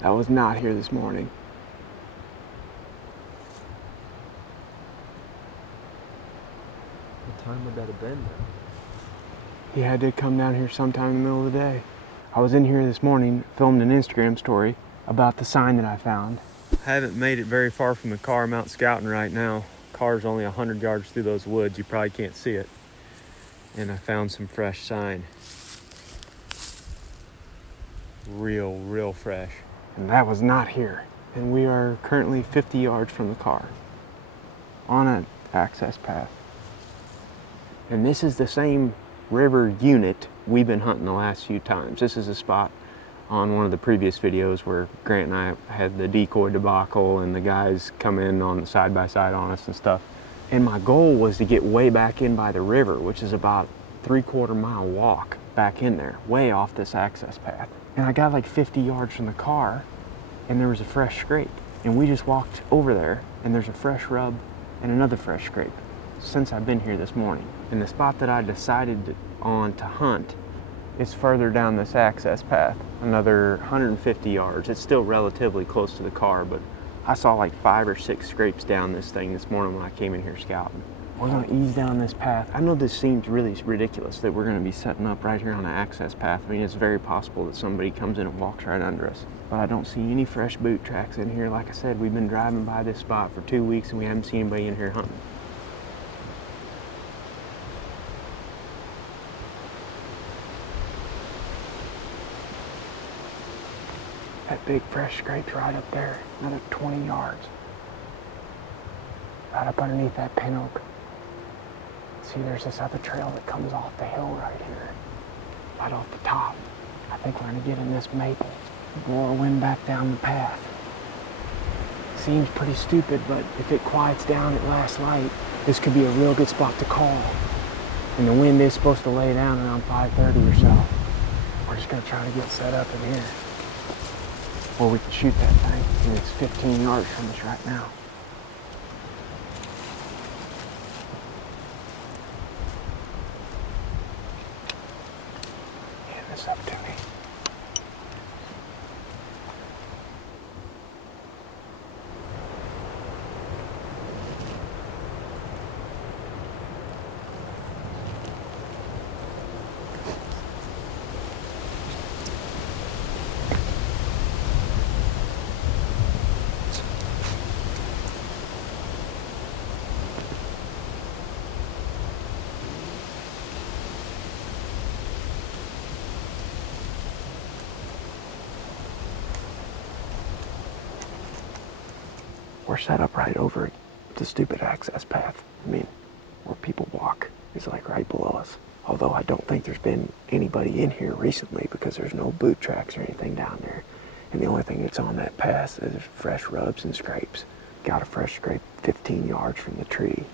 That was not here this morning. What time would that have been then? He had to come down here sometime in the middle of the day. I was in here this morning, filmed an Instagram story about the sign that I found. I haven't made it very far from the car. I'm out scouting right now. Car's only 100 yards through those woods. You probably can't see it. And I found some fresh sign. Real fresh. And that was not here. And we are currently 50 yards from the car on an access path. And this is the same river unit we've been hunting the last few times. This is a spot on one of the previous videos where Grant and I had the decoy debacle and the guys come in on the side by side on us and stuff. And my goal was to get way back in by the river, which is about 3/4 mile walk back in there, way off this access path. And I got like 50 yards from the car and there was a fresh scrape. And we just walked over there and there's a fresh rub and another fresh scrape since I've been here this morning. And the spot that I decided on to hunt is further down this access path, another 150 yards. It's still relatively close to the car, but I saw like 5 or 6 scrapes down this thing this morning when I came in here scouting. We're gonna ease down this path. I know this seems really ridiculous that we're gonna be setting up right here on an access path. I mean, it's very possible that somebody comes in and walks right under us. But I don't see any fresh boot tracks in here. Like I said, we've been driving by this spot for 2 weeks and we haven't seen anybody in here hunting. That big fresh scrape's right up there, another 20 yards. Right up underneath that pin oak. See, there's this other trail that comes off the hill right here, right off the top. I think we're gonna get in this maple, blow our wind back down the path. Seems pretty stupid, but if it quiets down at last light, this could be a real good spot to call. And the wind is supposed to lay down around 5:30 or so. We're just gonna try to get set up in here. Or we can shoot that thing, and it's 15 yards from us right now. Hand this up to me. We're set up right over the stupid access path. I mean, where people walk is like right below us. Although I don't think there's been anybody in here recently because there's no boot tracks or anything down there. And the only thing that's on that path is fresh rubs and scrapes. Got a fresh scrape 15 yards from the tree.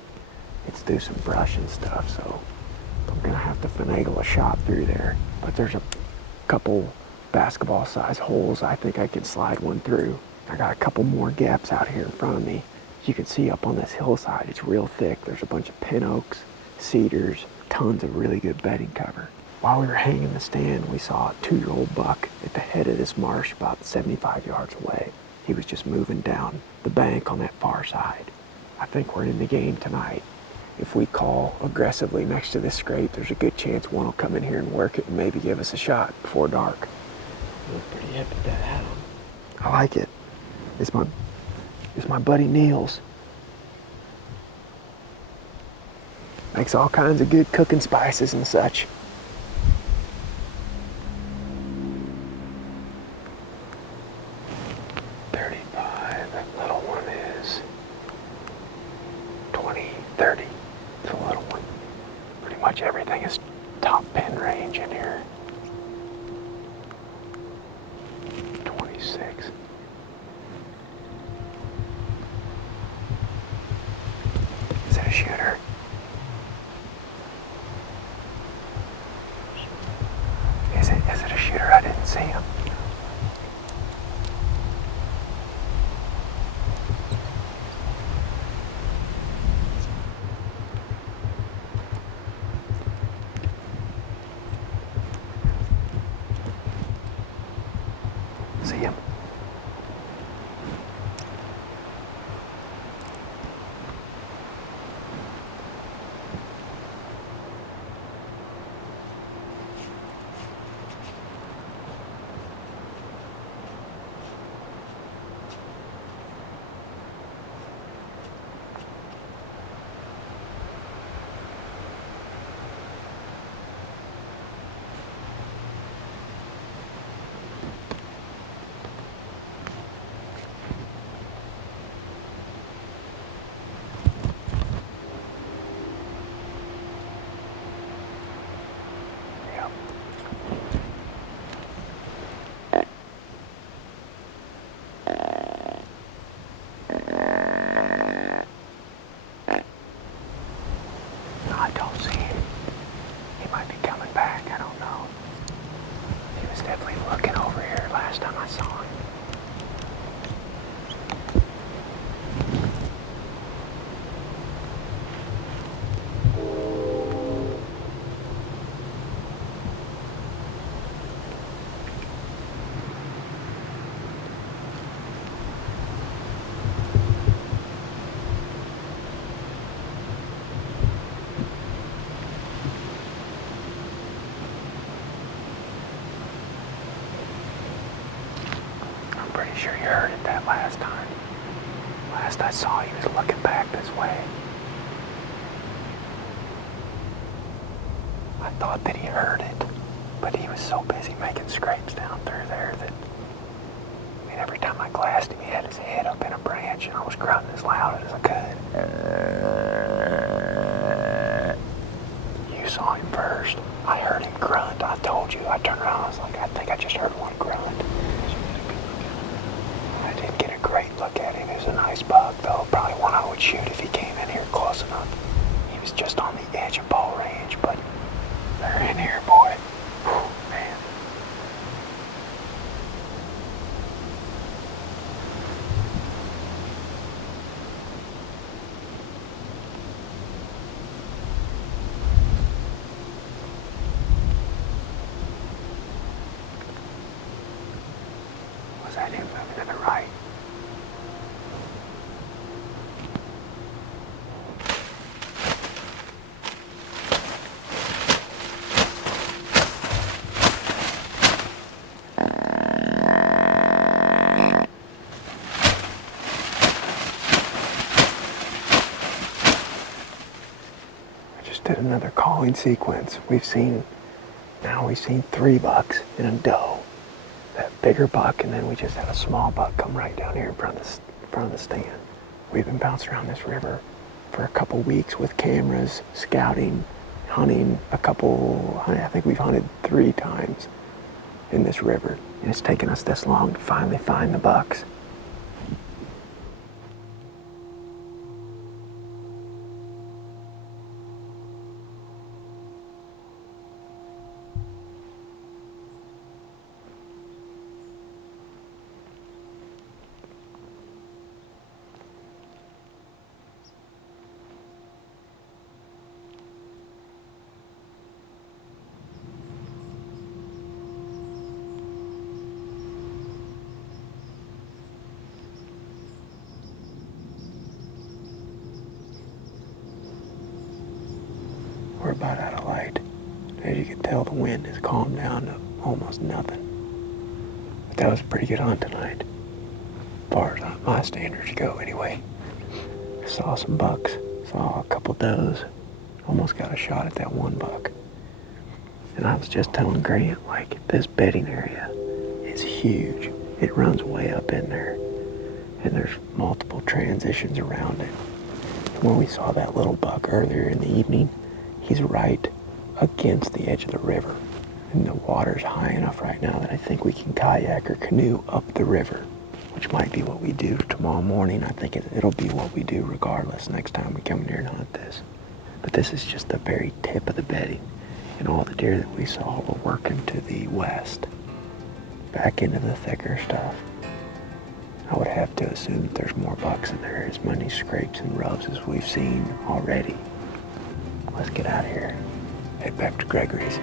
It's through some brush and stuff, so I'm gonna have to finagle a shot through there. But there's a couple basketball-sized holes I think I can slide one through. I got a couple more gaps out here in front of me. As you can see up on this hillside, it's real thick. There's a bunch of pin oaks, cedars, tons of really good bedding cover. While we were hanging the stand, we saw a 2-year-old buck at the head of this marsh about 75 yards away. He was just moving down the bank on that far side. I think we're in the game tonight. If we call aggressively next to this scrape, there's a good chance one will come in here and work it and maybe give us a shot before dark. Look pretty hip at that, Adam. I like it. It's my buddy Neil's. Makes all kinds of good cooking spices and such. That little one is 20, 30. It's a little one. Pretty much everything is top pin range in here. 26. Is it a shooter? Is it a shooter? I didn't see him. See him? pretty sure you heard it that last time. Last I saw, he was looking back this way. I thought that he heard it, but he was so busy making scrapes down through there that, I mean, every time I glassed him, he had his head up in a branch, and I was grunting as loud as I could. You saw him first. I heard him grunt. I told you. I turned around. I was like, I think I just heard one grunt. I didn't get a great look at him. He was a nice buck, though. Probably one I would shoot if he came in here close enough. He was just on the edge of bow range, but they're in here, boy. Whew, man. Was that him moving to the right? Did another calling sequence. We've seen 3 bucks and a doe. That bigger buck, and then we just had a small buck come right down here in front of the stand. We've been bouncing around this river for a couple weeks with cameras, scouting, hunting. I think we've hunted 3 times in this river, and it's taken us this long to finally find the bucks. We're about out of light. As you can tell, the wind has calmed down to almost nothing. But that was a pretty good hunt tonight, as far as my standards go anyway. Saw some bucks, saw a couple does, almost got a shot at that one buck. And I was just telling Grant, like, this bedding area is huge. It runs way up in there, and there's multiple transitions around it. And when we saw that little buck earlier in the evening, he's right against the edge of the river. And the water's high enough right now that I think we can kayak or canoe up the river, which might be what we do tomorrow morning. I think it'll be what we do regardless next time we come in here and hunt this. But this is just the very tip of the bedding. And all the deer that we saw were working to the west, back into the thicker stuff. I would have to assume that there's more bucks in there, as many scrapes and rubs as we've seen already. Let's get out of here. Head back to Gregory's.